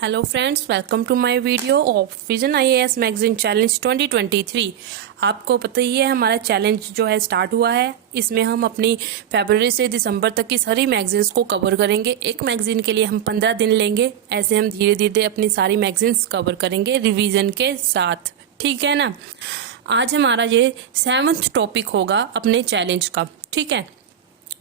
Hello friends, welcome to my video of Vision IAS magazine challenge 2023। आपको पता ही है हमारा चैलेंज जो है स्टार्ट हुआ है। इसमें हम अपनी फरवरी से दिसंबर तक की सारी मैगजीन्स को कवर करेंगे। एक मैगजीन के लिए हम 15 दिन लेंगे। ऐसे हम धीरे धीरे अपनी सारी मैगजीन्स कवर करेंगे रिवीजन के साथ, ठीक है ना। आज हमारा ये 7वां टॉपिक होगा अपने चैलेंज का, ठीक है।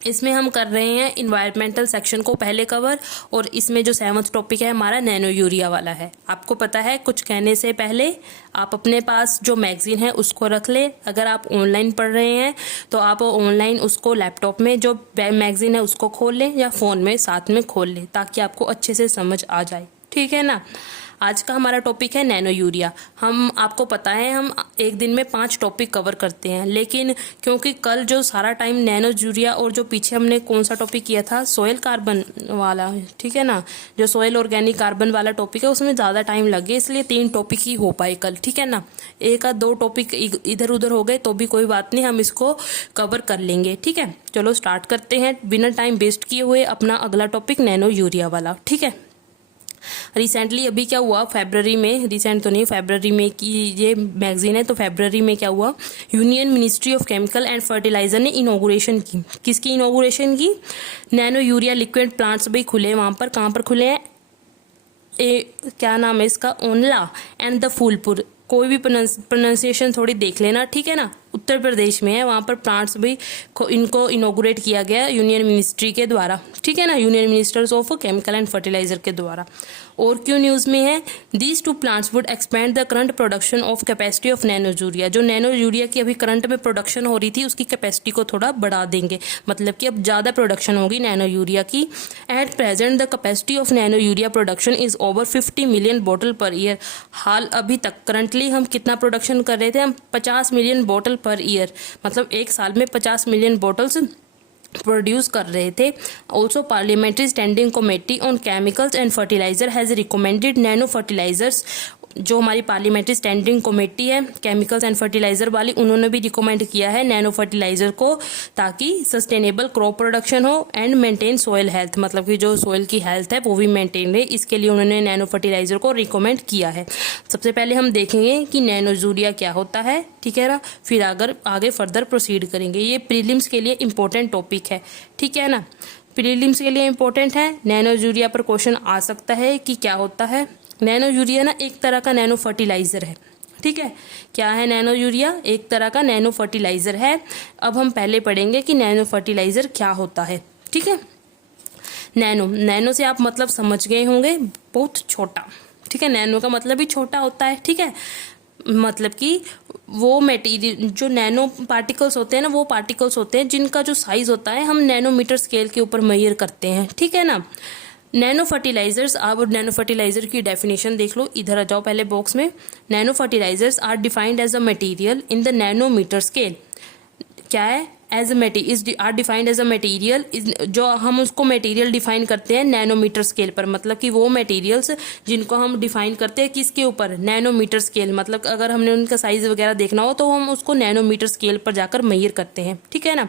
इसमें हम कर रहे हैं इन्वायरमेंटल सेक्शन को पहले कवर, और इसमें जो 7वां टॉपिक है हमारा नैनो यूरिया वाला है। आपको पता है, कुछ कहने से पहले आप अपने पास जो मैगजीन है उसको रख ले। अगर आप ऑनलाइन पढ़ रहे हैं तो आप ऑनलाइन उसको लैपटॉप में जो मैगजीन है उसको खोल लें या फ़ोन में साथ में खोल लें, ताकि आपको अच्छे से समझ आ जाए, ठीक है ना। आज का हमारा टॉपिक है नैनो यूरिया। हम आपको पता है हम एक दिन में 5 टॉपिक कवर करते हैं, लेकिन क्योंकि कल जो सारा टाइम नैनो यूरिया और जो पीछे हमने कौन सा टॉपिक किया था सॉइल कार्बन वाला, ठीक है ना, जो सॉइल ऑर्गेनिक कार्बन वाला टॉपिक है उसमें ज़्यादा टाइम लग गया, इसलिए 3 टॉपिक ही हो पाए कल, ठीक है ना। एक या 2 टॉपिक इधर उधर हो गए तो भी कोई बात नहीं, हम इसको कवर कर लेंगे, ठीक है। चलो स्टार्ट करते हैं बिना टाइम वेस्ट किए हुए अपना अगला टॉपिक नैनो यूरिया वाला, ठीक है। रिसेंटली अभी क्या हुआ, फरवरी में, रिसेंट तो नहीं, फरवरी में की ये मैगजीन है, तो फरवरी में क्या हुआ, union ministry of chemical and fertiliser ने इनॉग्रेशन की। किसकी इनॉग्रेशन की? नैनो यूरिया लिक्विड प्लांट्स भी खुले वहां पर। कहाँ पर खुले हैं? क्या नाम है इसका? ओनला एंड द फूलपुर। कोई भी प्रोनाउंसिएशन थोड़ी देख लेना, ठीक है ना। उत्तर प्रदेश में है, वहाँ पर प्लांट्स भी इनको इनॉग्रेट किया गया यूनियन मिनिस्ट्री के द्वारा, ठीक है ना, union ministers of chemical and fertiliser के द्वारा। और क्यों न्यूज़ में है? These 2 plants would expand the current production of capacity of nano urea. जो नैनो यूरिया की अभी करंट में प्रोडक्शन हो रही थी उसकी कैपेसिटी को थोड़ा बढ़ा देंगे, मतलब कि अब ज़्यादा प्रोडक्शन होगी नैनो यूरिया की। At present the capacity of nano urea production is over 50 million bottle per year. हाल अभी तक करंटली हम कितना प्रोडक्शन कर रहे थे? हम 50 मिलियन बॉटल पर ईयर, मतलब एक साल में 50 मिलियन बॉटल्स प्रोड्यूस कर रहे थे। Also parliamentary standing committee on chemicals and fertiliser has recommended nano fertilisers. जो हमारी पार्लियामेंट्री स्टैंडिंग कमेटी है केमिकल्स एंड फर्टिलाइजर वाली, उन्होंने भी रिकमेंड किया है नैनो फर्टिलाइजर को, ताकि सस्टेनेबल क्रॉप प्रोडक्शन हो एंड मेंटेन सॉइल हेल्थ, मतलब कि जो सॉइल की हेल्थ है वो भी मेंटेन रहे, इसके लिए उन्होंने नैनो फर्टिलाइजर को रिकमेंड किया है। सबसे पहले हम देखेंगे कि नैनो यूरिया क्या होता है, ठीक है ना, फिर अगर आगे फर्दर प्रोसीड करेंगे। ये प्रीलिम्स के लिए इंपॉर्टेंट टॉपिक है, ठीक है ना, प्रीलिम्स के लिए इंपॉर्टेंट है। नैनो यूरिया पर क्वेश्चन आ सकता है कि क्या होता है। नैनो यूरिया ना एक तरह का नैनो फर्टिलाइजर है, ठीक है। क्या है नैनो यूरिया? एक तरह का नैनो फर्टिलाइजर है। अब हम पहले पढ़ेंगे कि नैनो फर्टिलाइजर क्या होता है, ठीक है। नैनो से आप मतलब समझ गए होंगे, बहुत छोटा, ठीक है। नैनो का मतलब ही छोटा होता है, ठीक है। मतलब कि वो मटेरियल जो नैनो पार्टिकल्स होते हैं ना, वो पार्टिकल्स होते हैं जिनका जो साइज होता है हम नैनोमीटर स्केल के ऊपर मेजर करते हैं, ठीक है ना। नैनो फर्टिलाइजर्स, आप नैनो फर्टिलाइजर की डेफिनेशन देख लो, इधर आ जाओ पहले बॉक्स में। Nano fertilizers are defined as a material in the nanometre scale. क्या है? As are defined as a material, जो हम उसको मटेरियल डिफाइन करते हैं नैनोमीटर स्केल पर, मतलब कि वो मटेरियल्स जिनको हम डिफाइन करते हैं किसके ऊपर? Nanometre scale. मतलब अगर हमने उनका साइज वगैरह देखना हो तो हम उसको नैनोमीटर स्केल पर जाकर मेजर करते हैं, ठीक है ना।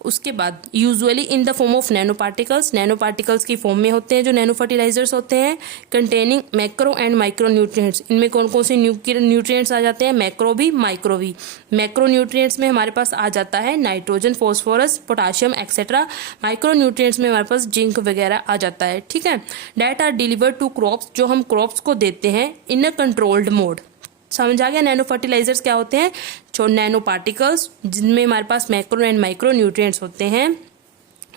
उसके बाद usually in the form of nano particles, nano particles की फॉर्म में होते हैं जो नैनो फर्टिलाइजर्स होते हैं। Containing macro and micro nutrients. इनमें कौन कौन से न्यूट्रिएंट्स आ जाते हैं? मैक्रो भी, माइक्रो भी। मैक्रो न्यूट्रिएंट्स में हमारे पास आ जाता है nitrogen, phosphorus, potassium etcetera. Micro nutrients में हमारे पास जिंक वगैरह आ जाता है, ठीक है। That are delivered to crops, जो हम क्रॉप्स को देते हैं इन अ कंट्रोल्ड मोड। समझ आ गया? नैनो फर्टिलाइजर्स क्या होते हैं? जो नैनो पार्टिकल्स जिनमें हमारे पास मैक्रो एंड माइक्रो न्यूट्रिएंट्स होते हैं,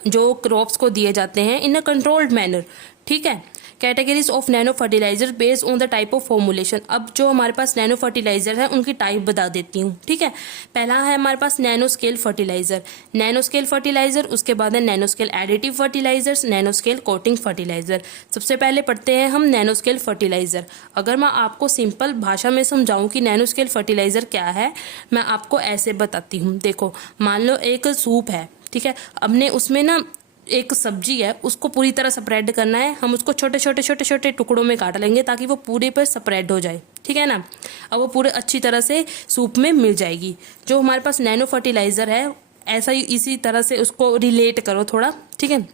जो क्रॉप्स को दिए जाते हैं इन अ कंट्रोल्ड मैनर, ठीक है। Categories of nano fertilizer based on the type of formulation. अब जो हमारे पास नैनो फर्टिलाइजर है उनकी टाइप बता देती हूँ, ठीक है। पहला है हमारे पास nano scale fertiliser, nano scale fertiliser. उसके बाद है nano scale additive fertilisers, nano scale coating fertiliser. सबसे पहले पढ़ते हैं हम नैनो स्केल फर्टिलाइजर। अगर मैं आपको सिंपल भाषा में समझाऊं कि नैनो स्केल फर्टिलाइजर क्या है, मैं आपको ऐसे बताती हूँ। देखो, मान लो एक सूप है, ठीक है। हमने उसमें ना एक सब्जी है, उसको पूरी तरह स्प्रेड करना है। हम उसको छोटे छोटे छोटे छोटे टुकड़ों में काट लेंगे ताकि वो पूरे पर स्प्रेड हो जाए, ठीक है ना। अब वो पूरे अच्छी तरह से सूप में मिल जाएगी। जो हमारे पास नैनो फर्टिलाइजर है, ऐसा ही इसी तरह से उसको रिलेट करो थोड़ा, ठीक है।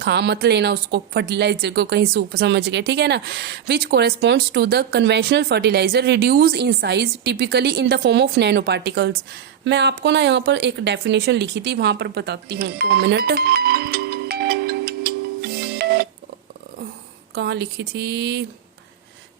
खा मत लेना उसको, फर्टिलाइजर को कहीं सूप समझ के, ठीक है ना। Which corresponds to the conventional fertiliser reduce in size typically in the form of nano particles. मैं आपको ना यहाँ पर एक डेफिनेशन लिखी थी, वहां पर बताती हूँ, 2 मिनट। कहाँ लिखी थी,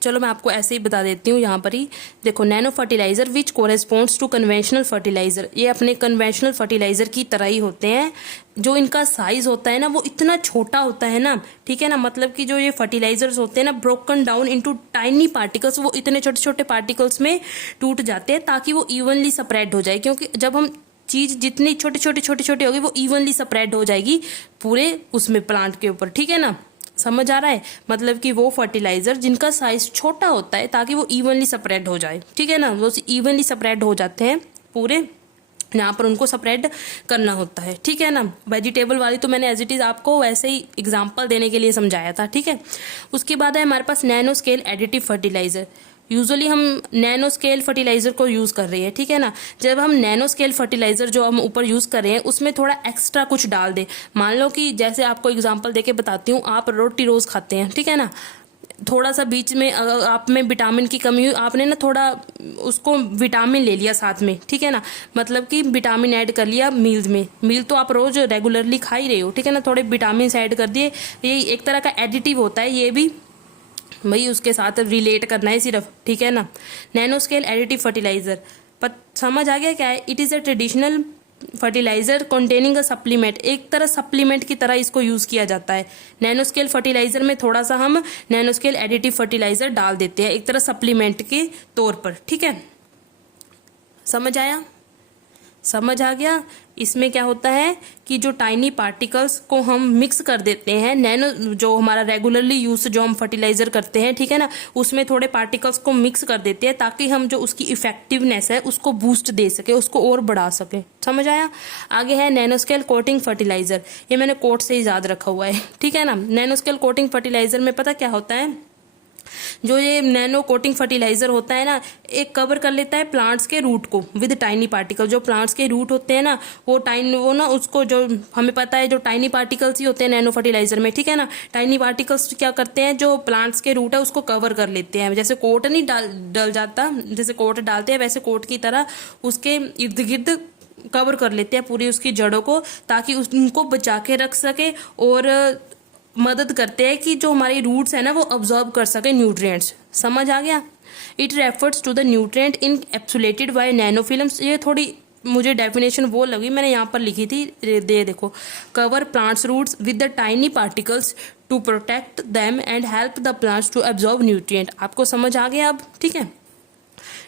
चलो मैं आपको ऐसे ही बता देती हूँ यहाँ पर ही। देखो, nano fertilizer which corresponds to conventional fertilizer, ये अपने कन्वेंशनल फर्टिलाइजर की तरह ही होते हैं। जो इनका साइज होता है ना वो इतना छोटा होता है ना, ठीक है ना, मतलब कि जो ये फर्टिलाइजर्स होते हैं ना broken down into tiny particles, वो इतने छोटे छोटे पार्टिकल्स में टूट जाते हैं ताकि वो इवनली स्प्रेड हो जाए। क्योंकि जब हम चीज जितनी छोटे छोटे छोटे छोटे होगी वो इवनली स्प्रेड हो जाएगी पूरे उसमें प्लांट के ऊपर, ठीक है ना। समझ आ रहा है, मतलब कि वो फर्टिलाइजर जिनका साइज छोटा होता है ताकि वो इवनली स्प्रेड हो जाए, ठीक है ना, वो इवनली स्प्रेड हो जाते हैं पूरे, यहाँ पर उनको स्प्रेड करना होता है, ठीक है ना। वेजिटेबल वाली तो मैंने एज इट इज आपको वैसे ही एग्जांपल देने के लिए समझाया था, ठीक है। उसके बाद है हमारे पास nano scale additive fertiliser. Usually हम नैनो स्केल फर्टिलाइजर को यूज कर रहे हैं, ठीक है ना। जब हम नैनो स्केल फर्टिलाइजर जो हम ऊपर यूज कर रहे हैं उसमें थोड़ा एक्स्ट्रा कुछ डाल दें। मान लो कि जैसे आपको एग्जांपल देके बताती हूँ, आप रोटी रोज खाते हैं, ठीक है ना, थोड़ा सा बीच में अगर आप में विटामिन की कमी हुई, आपने ना थोड़ा उसको विटामिन ले लिया साथ में, ठीक है ना, मतलब कि विटामिन ऐड कर लिया मील्स में। मील तो आप रोज रेगुलरली खा ही रहे हो, ठीक है ना, थोड़े विटामिन ऐड कर दिए, ये एक तरह का एडिटिव होता है, ये भी भाई उसके साथ रिलेट करना है सिर्फ, ठीक है ना। नैनो स्केल एडिटिव फर्टिलाइजर समझ आ गया क्या है। It is a traditional fertilizer containing a supplement, एक तरह सप्लीमेंट की तरह इसको यूज किया जाता है। नैनो स्केल फर्टिलाइजर में थोड़ा सा हम नैनो स्केल एडिटिव फर्टिलाइजर डाल देते हैं एक तरह सप्लीमेंट के तौर पर, ठीक है। समझ आया, समझ आ गया। इसमें क्या होता है कि जो टाइनी पार्टिकल्स को हम मिक्स कर देते हैं, नैनो जो हमारा रेगुलरली यूज जो हम फर्टिलाइजर करते हैं, ठीक है ना, उसमें थोड़े पार्टिकल्स को मिक्स कर देते हैं ताकि हम जो उसकी इफेक्टिवनेस है उसको बूस्ट दे सके, उसको और बढ़ा सके। समझ आया। आगे है नैनोस्केल कोटिंग फर्टिलाइजर, ये मैंने कोट से ही याद रखा हुआ है, ठीक है ना। नैनोस्केल कोटिंग फर्टिलाइजर में पता क्या होता है, जो ये नैनो कोटिंग फर्टिलाइजर होता है ना, एक कवर कर लेता है प्लांट्स के रूट को विद टाइनी पार्टिकल। जो प्लांट्स के रूट होते हैं ना वो ना उसको, जो हमें पता है जो टाइनी पार्टिकल्स ही होते हैं नैनो फर्टिलाइजर में, ठीक है ना। टाइनी पार्टिकल्स क्या करते हैं, जो प्लांट्स के रूट है उसको कवर कर लेते हैं, जैसे कोट नहीं डल जाता, जैसे कोट डालते हैं वैसे कोट की तरह उसके इर्द गिर्द कवर कर लेते हैं पूरी उसकी जड़ों को, ताकि उनको बचा के रख सके और मदद करते हैं कि जो हमारी रूट्स है ना वो अब्जॉर्ब कर सके न्यूट्रिएंट्स। समझ आ गया। It refers to the nutrient in adsorbed by nanofilms. ये थोड़ी मुझे डेफिनेशन वो लगी, मैंने यहाँ पर लिखी थी, देखो, cover plants roots with the tiny particles to protect them and help the plants to absorb nutrient. आपको समझ आ गया अब, ठीक है।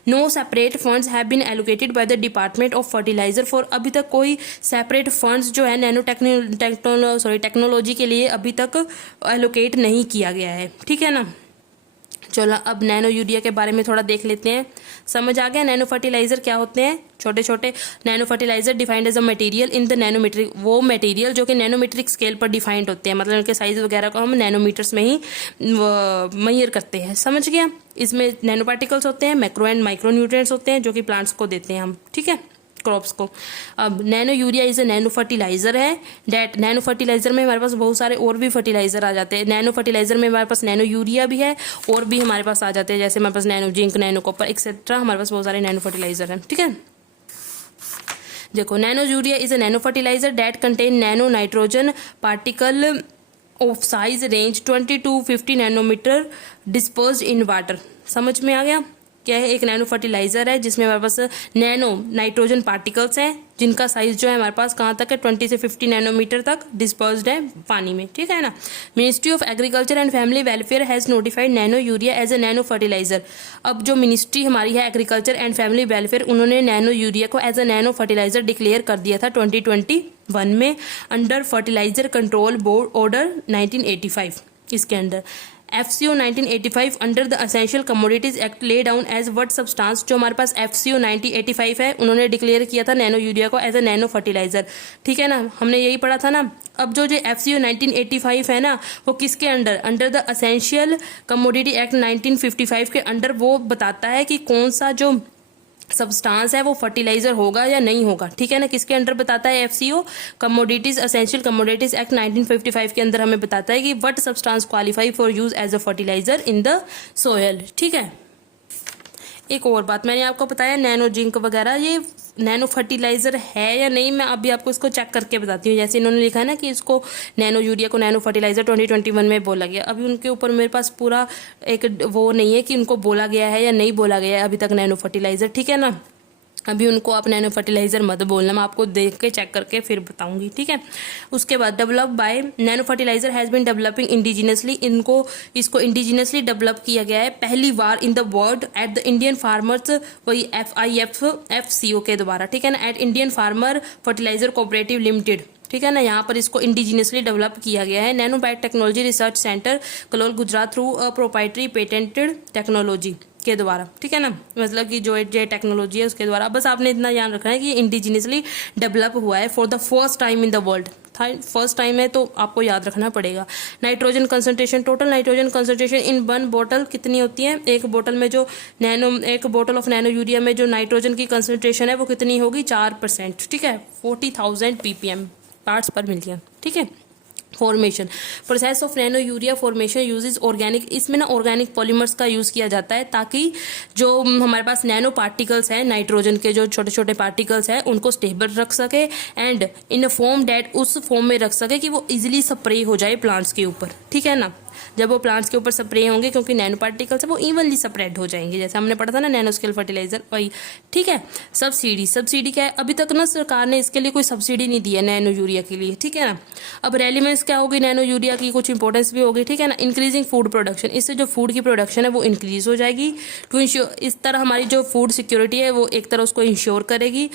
No separate funds have been allocated by the department of fertilizer for, अभी तक कोई सेपरेट फंड्स जो है नैनो टेक्नोलॉजी के लिए अभी तक एलोकेट नहीं किया गया है, ठीक है ना। चलो अब नैनो यूरिया के बारे में थोड़ा देख लेते हैं। समझ आ गया। नैनो फर्टिलाइजर क्या होते हैं, छोटे छोटे nano fertiliser defined as a material in the nanometric, वो मटेरियल जो कि नैनोमीट्रिक स्केल पर डिफाइंड होते हैं, मतलब उनके साइज वगैरह को हम नैनोमीटर्स में ही मेजर करते हैं। समझ गया। इसमें नैनो पार्टिकल्स होते हैं, मैक्रो एंड माइक्रो न्यूट्रिएंट्स होते हैं जो कि प्लांट्स को देते हैं हम, ठीक है, क्रॉप्स को। अब nano urea is a nano fertilizer है डेट, नैनो फर्टिलाइजर में हमारे पास बहुत सारे और भी फर्टिलाइजर आ जाते हैं। नैनो फर्टिलाइजर में हमारे पास नैनो यूरिया भी है और भी हमारे पास आ जाते हैं, जैसे हमारे पास nano zinc, nano copper etcetera, हमारे पास बहुत सारे नैनो फर्टिलाइजर हैं, ठीक है। देखो, nano urea is a nano fertilizer that contain nano nitrogen particle of size range 20 to 50 nanometre dispersed in water. समझ में आ गया। क्या है, एक नैनो फर्टिलाइजर है जिसमें हमारे पास नैनो नाइट्रोजन पार्टिकल्स हैं जिनका साइज जो है हमारे पास कहाँ तक है, 20 से 50 नैनोमीटर तक डिस्पर्स्ड है पानी में, ठीक है ना। Ministry of agriculture and family welfare has notified nano urea as a nano fertilizer. अब जो मिनिस्ट्री हमारी है एग्रीकल्चर एंड फैमिली वेलफेयर, उन्होंने नैनो यूरिया को as a nano fertilizer declare कर दिया था 2021 में under fertilizer control board order 1985। इसके under FCO 1985 under the essential commodities act lay down as what substance. जो हमारे पास FCO 1985 है, उन्होंने डिक्लेयर किया था नैनो यूरिया को एज ए नैनो फर्टिलाइजर, ठीक है ना, हमने यही पढ़ा था ना। अब जो FCO 1985 है ना, वो किसके under, under the essential commodity act 1955 के अंडर वो बताता है कि कौन सा जो सब्सटेंस है वो फर्टिलाइजर होगा या नहीं होगा, ठीक है ना। किसके अंडर बताता है FCO, commodities essential commodities act 1955 के अंदर हमें बताता है कि what substance qualify for use as a fertilizer in the soil, ठीक है। एक और बात मैंने आपको बताया नैनो जिंक वगैरह, ये नैनो फर्टिलाइजर है या नहीं, मैं अभी आपको इसको चेक करके बताती हूँ। जैसे इन्होंने लिखा है ना कि इसको नैनो यूरिया को नैनो फर्टिलाइजर 2021 में बोला गया, अभी उनके ऊपर मेरे पास पूरा एक वो नहीं है कि उनको बोला गया है या नहीं बोला गया है अभी तक नैनो फर्टिलाइजर, ठीक है ना। अभी उनको आप नैनो फर्टिलाइजर मत बोलना, मैं आपको देख के चेक करके फिर बताऊंगी, ठीक है। उसके बाद develop by nano fertiliser has been developing indigenously, इसको इंडिजिनसली डेवलप किया गया है पहली बार in the world at the Indian farmers, वही FIFCO के द्वारा, ठीक है ना, at Indian farmer fertiliser cooperative limited, ठीक है ना। यहाँ पर इसको इंडिजिनसली डेवलप किया गया है nano bio technology research centre Kalol Gujarat through a proprietary patented technology के द्वारा, ठीक है ना। मतलब कि जो टेक्नोलॉजी है उसके द्वारा, बस आपने इतना ध्यान रखना है कि इंडिजिनसली डेवलप हुआ है for the first time in the world, first time है तो आपको याद रखना पड़ेगा। Nitrogen concentration, total nitrogen concentration in one बोतल कितनी होती है, एक बोतल में जो एक बोतल ऑफ नैनो यूरिया में जो नाइट्रोजन की कंसंट्रेशन है वो कितनी होगी, 4%, ठीक है, 40,000 ppm पार्ट्स पर मिलियन, ठीक है। Formation, process of nano urea formation uses organic, इसमें ना ऑर्गेनिक पॉलीमर्स का यूज किया जाता है ताकि जो हमारे पास नैनो पार्टिकल्स हैं, नाइट्रोजन के जो छोटे छोटे पार्टिकल्स हैं उनको स्टेबल रख सके and in a form that, उस फॉर्म में रख सके कि वो इजिली स्प्रे हो जाए प्लांट्स के ऊपर, ठीक है ना। जब वो प्लांट्स के ऊपर स्प्रे होंगे क्योंकि नैनो पार्टिकल्स है वो इवनली स्प्रेड हो जाएंगे, जैसे हमने पढ़ा था ना नैनो स्केल फर्टिलाइजर, वही, ठीक है। सब्सिडी क्या है, अभी तक ना सरकार ने इसके लिए कोई सब्सिडी नहीं दी है नैनो यूरिया के लिए, ठीक है ना। अब रेलिवेंस क्या होगी नैनो यूरिया की, कुछ इंपॉर्टेंस भी होगी, ठीक है ना। इंक्रीजिंग फूड प्रोडक्शन, इससे जो फूड की प्रोडक्शन है वो इंक्रीज हो जाएगी टू इंश्योर, इस तरह हमारी जो फूड सिक्योरिटी है वो एक तरह उसको इंश्योर करेगी,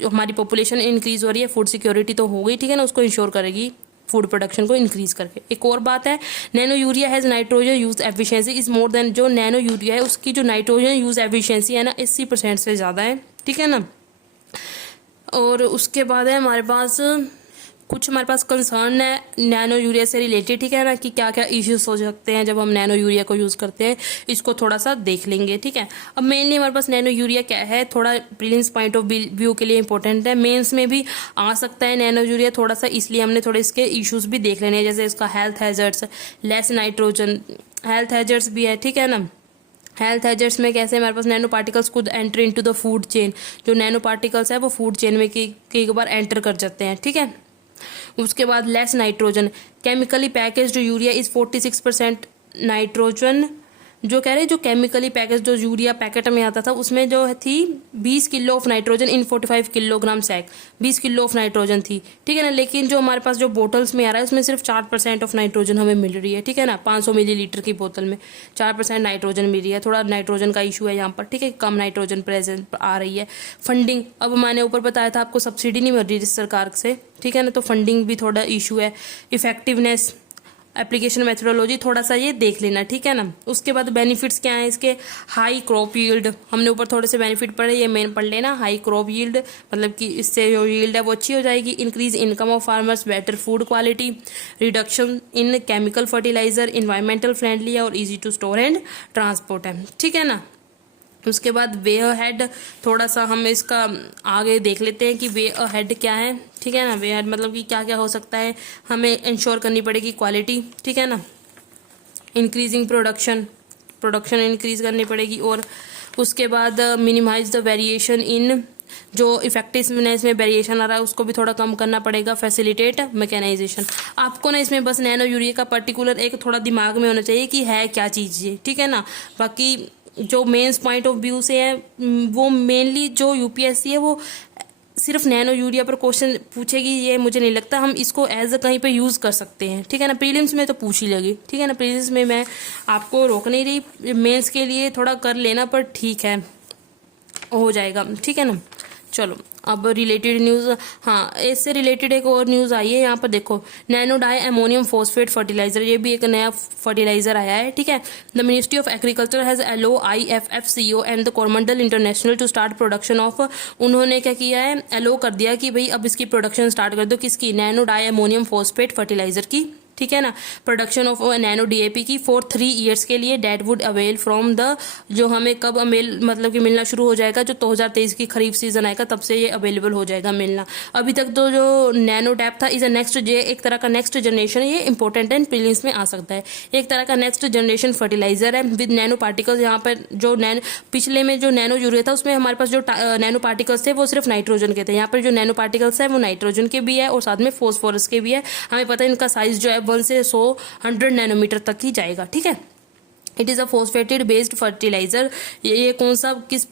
जो हमारी पॉपुलेशन इंक्रीज हो रही है, फूड सिक्योरिटी तो हो गई, ठीक है ना, उसको इंश्योर करेगी फूड प्रोडक्शन को इंक्रीज करके। एक और बात है nano urea has nitrogen use efficiency is more than, जो नैनो यूरिया है उसकी जो नाइट्रोजन यूज एफिशिएंसी है ना 80% से ज़्यादा है, ठीक है ना। और उसके बाद है हमारे पास कुछ कंसर्न है नैनो यूरिया से रिलेटेड, ठीक है ना, कि क्या क्या इश्यूज हो सकते हैं जब हम नैनो यूरिया को यूज़ करते हैं, इसको थोड़ा सा देख लेंगे, ठीक है। अब मेनली हमारे पास नैनो यूरिया क्या है, थोड़ा प्रीलिम्स पॉइंट ऑफ व्यू के लिए इंपॉर्टेंट है, मेंस में भी आ सकता है नैनो यूरिया थोड़ा सा, इसलिए हमने थोड़े इसके इश्यूज भी देख लेने हैं, जैसे इसका health hazards, less nitrogen, health hazards भी है, ठीक है ना। हेल्थ हैजर्ड्स में कैसे हमारे पास नैनो पार्टिकल्स खुद enter into the food chain, जो नैनो पार्टिकल्स है वो फूड चेन में कई बार एंटर कर जाते हैं, ठीक है। उसके बाद less nitrogen, chemically packaged urea is 46% nitrogen, जो कह रहे हैं जो केमिकली पैकेज जो यूरिया पैकेट में आता था उसमें जो थी 20 kilo of nitrogen in 45 kilogram sack, 20 kilo of nitrogen थी, ठीक है ना। लेकिन जो हमारे पास जो बोतल्स में आ रहा है उसमें सिर्फ 4% ऑफ नाइट्रोजन हमें मिल रही है, ठीक है ना। 500 मिलीलीटर की बोतल में 4% नाइट्रोजन मिल रही है, थोड़ा नाइट्रोजन का इशू है यहाँ पर, ठीक है, कम नाइट्रोजन प्रेजेंट आ रही है। फंडिंग, अब मैंने ऊपर बताया था आपको सब्सिडी नहीं मिल रही सरकार से, ठीक है ना, तो फंडिंग भी थोड़ा इशू है। इफेक्टिवनेस, एप्लीकेशन मेथोडोलॉजी थोड़ा सा ये देख लेना, ठीक है ना। उसके बाद बेनिफिट्स क्या हैं इसके, हाई क्रॉप यील्ड, हमने ऊपर थोड़े से बेनिफिट पढ़े, ये मेन पढ़ लेना। हाई क्रॉप यील्ड मतलब कि इससे जो यील्ड है वो अच्छी हो जाएगी। Increase income of farmers, better food quality, reduction in chemical fertilizer, environmental friendly है और easy to store and transport है, ठीक है ना। उसके बाद वे अहेड, थोड़ा सा हम इसका आगे देख लेते हैं कि वे अहेड क्या है, ठीक है ना। वे अहेड मतलब कि क्या क्या हो सकता है, हमें इंश्योर करनी पड़ेगी क्वालिटी, ठीक है ना। इंक्रीजिंग प्रोडक्शन इंक्रीज करनी पड़ेगी, और उसके बाद मिनिमाइज द वेरिएशन इन, जो इफेक्टिवनेस में वेरिएशन आ रहा है उसको भी थोड़ा कम करना पड़ेगा। फैसिलिटेट मैकेनाइजेशन, आपको ना इसमें बस नैनो यूरिया का पर्टिकुलर एक थोड़ा दिमाग में होना चाहिए कि है क्या चीज़ ये, ठीक है ना। बाकी जो मेंस पॉइंट ऑफ व्यू से है वो मेनली जो यूपीएससी है वो सिर्फ नैनो यूरिया पर क्वेश्चन पूछेगी, ये मुझे नहीं लगता हम इसको एज अ कहीं पे यूज़ कर सकते हैं, ठीक है ना। प्रीलिम्स में तो पूछ ही लगी, ठीक है ना, प्रीलिम्स में मैं आपको रोक नहीं रही, मेंस के लिए थोड़ा कर लेना, पर ठीक है हो जाएगा, ठीक है ना। चलो अब रिलेटेड न्यूज़, हाँ इससे रिलेटेड एक और न्यूज़ आई है, यहाँ पर देखो nano di ammonium phosphate fertilizer, ये भी एक नया फर्टिलाइजर आया है, ठीक है। The ministry of agriculture has allow IFFCO and the Coromandel international to start production of, उन्होंने क्या किया है, एलो कर दिया कि भाई अब इसकी प्रोडक्शन स्टार्ट कर दो, किसकी, nano di ammonium phosphate fertilizer की, ठीक है ना। प्रोडक्शन ऑफ नैनो डीएपी की फॉर 3 ईयर्स के लिए that would avail from the, जो हमें कब अवेल मतलब कि मिलना शुरू हो जाएगा, जो 2023 की खरीफ सीजन आएगा तब से ये अवेलेबल हो जाएगा मिलना। अभी तक तो जो नैनो डैप था इज अ नेक्स्ट, ये एक तरह का नेक्स्ट जनरेशन है, ये इंपॉर्टेंट एंड प्रीलिम्स में आ सकता है। एक तरह का नेक्स्ट जनरेशन फर्टिलाइजर है विद नैनो पार्टिकल्स। यहाँ पर जो पिछले में जो नैनो यूरिया था उसमें हमारे पास जो नैनो पार्टिकल्स थे वो सिर्फ नाइट्रोजन के थे। यहाँ पर जो नैनो पार्टिकल्स है वो नाइट्रोजन के भी है और साथ में फॉस्फोरस के भी है। हमें पता है इनका साइज जो है 1 से 100 नैनोमीटर तक ही जाएगा, ठीक है। It is a phosphated based fertiliser. ये कौन सा किस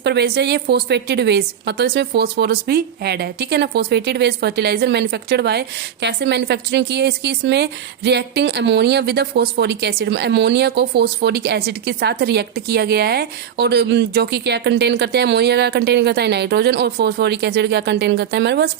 पर बेस्ड है, ये फोस्फेटेड बेस्ड, मतलब इसमें फॉस्फोरस भी ऐड है, ठीक है ना। फोस्फेटेड बेस्ड फर्टिलाइजर मैन्युफैक्चर्ड बाय, कैसे मैन्युफैक्चरिंग की है इसकी, इसमें reacting ammonia with phosphoric acid, ammonia को फॉस्फोरिक एसिड के साथ रिएक्ट किया गया है। और जो कि क्या कंटेन करते हैं, अमोनिया का कंटेन करता है नाइट्रोजन और फॉस्फोरिक एसिड क्या कंटेन करता है हमारे पास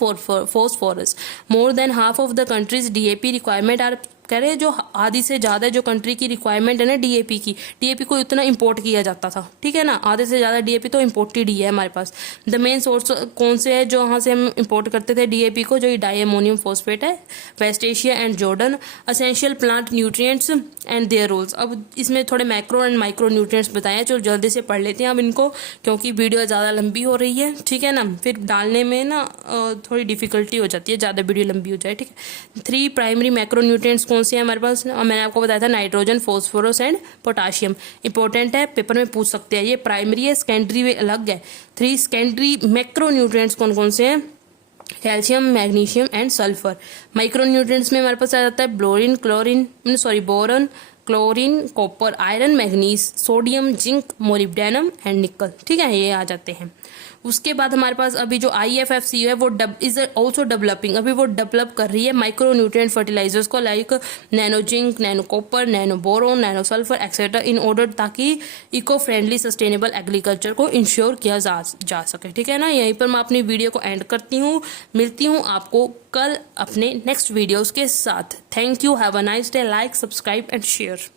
phosphorus. More than half of the country's DAP requirement are, कह रहे जो आधी से ज्यादा जो कंट्री की रिक्वायरमेंट है ना डीएपी की, डीएपी को इतना इंपोर्ट किया जाता था, ठीक है ना। आधे से ज्यादा डीएपी तो इंपोर्टेड ही है हमारे पास। द मेन सोर्स कौन से है जो वहाँ से हम इंपोर्ट करते थे डीएपी को, जो डाई अमोनियम फॉस्फेट है, West Asia and Jordan. Essential plant nutrients and their roles. अब इसमें थोड़े मैक्रो एंड माइक्रो न्यूट्रिएंट्स बताए, जो जल्दी से पढ़ लेते हैं अब इनको, क्योंकि वीडियो ज़्यादा लंबी हो रही है, ठीक है ना। फिर डालने में ना थोड़ी डिफिकल्टी हो जाती है, ज़्यादा वीडियो लंबी हो जाए, ठीक है। 3 प्राइमरी मैक्रो न्यूट्रिएंट्स कौन से हैं हमारे पास, मैंने आपको बताया था nitrogen, phosphorus and potassium. Important है, पेपर में पूछ सकते हैं। ये प्राइमरी है, सेकेंडरी वे अलग है। 3 सेकेंडरी मैक्रो न्यूट्रिएंट्स कौन कौन से हैं, calcium, magnesium and sulphur. Micro nutrients में हमारे पास आ जाता है boron, chlorine, copper, iron, manganese, sodium, zinc, molybdenum and निकल, ठीक है, ये आ जाते हैं। उसके बाद हमारे पास अभी जो IFFCU है वो इज ऑल्सो डेवलपिंग, अभी वो डेवलप कर रही है माइक्रो न्यूट्रिएंट फर्टिलाइजर्स को, like nano zinc, nano copper, nano boron, nano sulphur etcetera, in order ताकि इको फ्रेंडली सस्टेनेबल एग्रीकल्चर को इंश्योर किया जा सके, ठीक है ना। यहीं पर मैं अपनी वीडियो को एंड करती हूँ, मिलती हूँ आपको कल अपने नेक्स्ट वीडियोस के साथ। Thank you, have a nice day, like, subscribe and share.